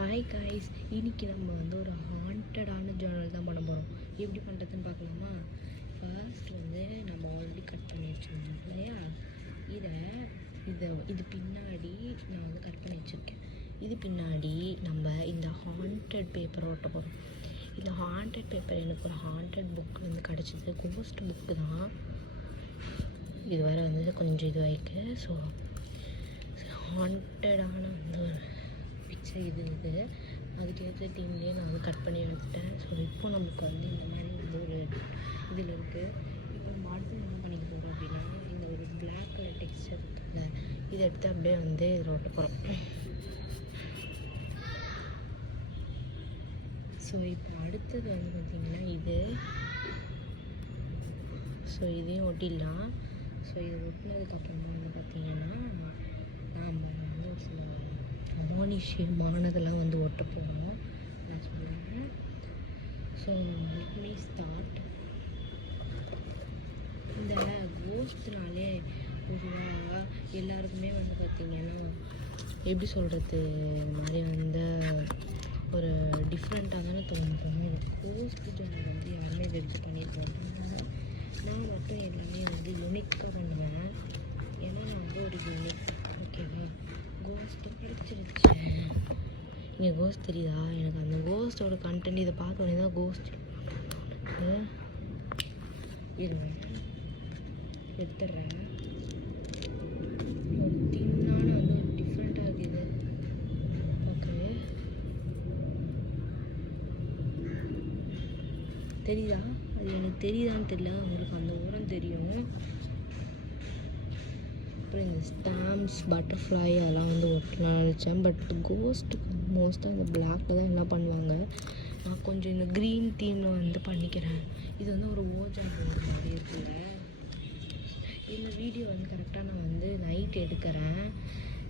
Hi guys, இன்றைக்கி நம்ம வந்து ஒரு ஹாண்டடான ஜேர்னல் தான் பண்ண போகிறோம். எப்படி பண்ணுறதுன்னு பார்க்கலாமா? ஃபர்ஸ்ட் வந்து நம்ம ஆல்ரெடி கட் பண்ணி வச்சுருந்தோம் இல்லையா, இது பின்னாடி நான் வந்து கட் பண்ணி வச்சுருக்கேன். இது பின்னாடி நம்ம இந்த ஹாண்டட் பேப்பர் ஓட்ட போகிறோம். இந்த ஹாண்டட் பேப்பர் எனக்கு ஒரு ஹாண்டட் புக் வந்து கிடச்சிது. கோஸ்ட் புக்கு தான். இது வேறு வந்து கொஞ்சம் இதுவாயிருக்கு. ஸோ ஹாண்டடான வந்து ஒரு பிக்சர் இது அதுக்கேற்ற டீம்லேயே நான் வந்து கட் பண்ணி எடுத்துட்டேன். ஸோ இப்போ நமக்கு வந்து இந்த மாதிரி வந்து ஒரு இதில் இருக்குது. இப்போ நம்ம அடுத்து என்ன பண்ணிக்க போகிறோம் அப்படின்னா, இந்த ஒரு பிளாக் கலர் டெக்ஸ்டர் இருக்குல்ல, இதை எடுத்து அப்படியே வந்து இதில் ஓட்ட போகிறோம். ஸோ இப்போ அடுத்தது வந்து பார்த்திங்கன்னா ஸோ இதையும் ஒட்டிடலாம். ஸோ இது ஒட்டினதுக்கப்புறமா வந்து பார்த்திங்கன்னா நாம் வந்து ஒரு சில அமானுஷ்யமானதெல்லாம் வந்து ஒட்ட போகிறோம் நான் சொல்லுவேன். So let me start. இந்த கோஸ்ட்னாலே பொதுவாக எல்லாருக்குமே வந்து பார்த்திங்கன்னா எப்படி சொல்கிறது, இந்த மாதிரி வந்து ஒரு டிஃப்ரெண்ட்டாக தானே தோணும். கோஸ்ட் ஜேர்னல் வந்து யாருமே எடுத்து பண்ணியிருப்பாங்க. நான் மட்டும் எல்லாமே வந்து யூனிக்காக பண்ணுவேன். ஏன்னா நான் வந்து ஒரு யூனிக். ஓகேவா? கோஸ்ட்டு பிடிச்சிருச்சு. இங்கே கோஸ்ட் தெரியுதா? எனக்கு அந்த கோஸ்ட்டோட கண்டென்ட் இதை பார்த்த உடனே தான் கோஸ்ட் இருங்க எடுத்துடுறேன். ஒரு தின்னான வந்து ஒரு டிஃப்ரெண்ட்டாக இருக்குது. ஓகே, தெரியுதா? அது எனக்கு தெரியுதான்னு தெரியல, உங்களுக்கு அந்த ஓரம் தெரியும். அப்புறம் இந்த ஸ்டாம்ப்ஸ், பட்டர்ஃப்ளை அதெல்லாம் வந்து ஒட்டலாம் நினச்சேன். பட் கோஸ்ட்டுக்கு மோஸ்ட்டாக இந்த பிளாக்கில் தான் என்ன பண்ணுவாங்க. நான் கொஞ்சம் இந்த க்ரீன் தீமில் வந்து பண்ணிக்கிறேன். இது வந்து ஒரு ஓஜா போர்டு மாதிரி இருக்குல்ல. இந்த வீடியோ வந்து கரெக்டாக நான் வந்து நைட் எடுக்கிறேன்.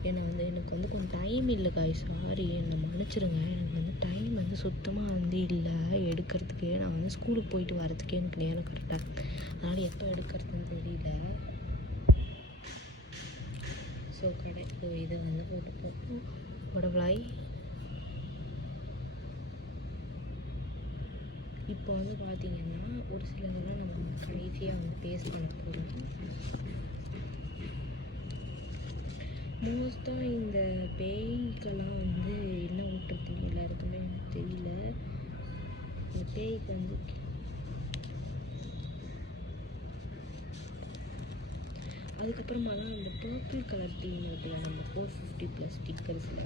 எனக்கு வந்து கொஞ்சம் டைம் இல்லை காய், சாரி, என்னை மன்னிச்சிருங்க. எனக்கு வந்து டைம் வந்து சுத்தமாக வந்து இல்லை எடுக்கிறதுக்கே. நான் வந்து ஸ்கூலுக்கு போயிட்டு வரதுக்கே எனக்கு நேரம் கரெக்டாக, அதனால் எப்போ எடுக்கிறதுன்னு தெரியல. ஸோ இதை வந்து போட்டுப்போம். பட்டர்ஃப்ளை இப்போ வந்து பார்த்திங்கன்னா ஒரு சிலதெல்லாம் நம்ம கடைசியாக வந்து பேஸ்ட் பண்ண போகிறோம். மோஸ்ட்டாக இந்த பேய்க்கெல்லாம் வந்து என்ன விட்டுருக்குன்னு எல்லாருக்குமே எனக்கு தெரியல. இந்த பேய்க்கு வந்து அதுக்கப்புறமா தான் இந்த பர்பிள் கலர் தீம் இருக்குல்ல, நம்ம 450+ ஸ்டிக்கர்ஸில்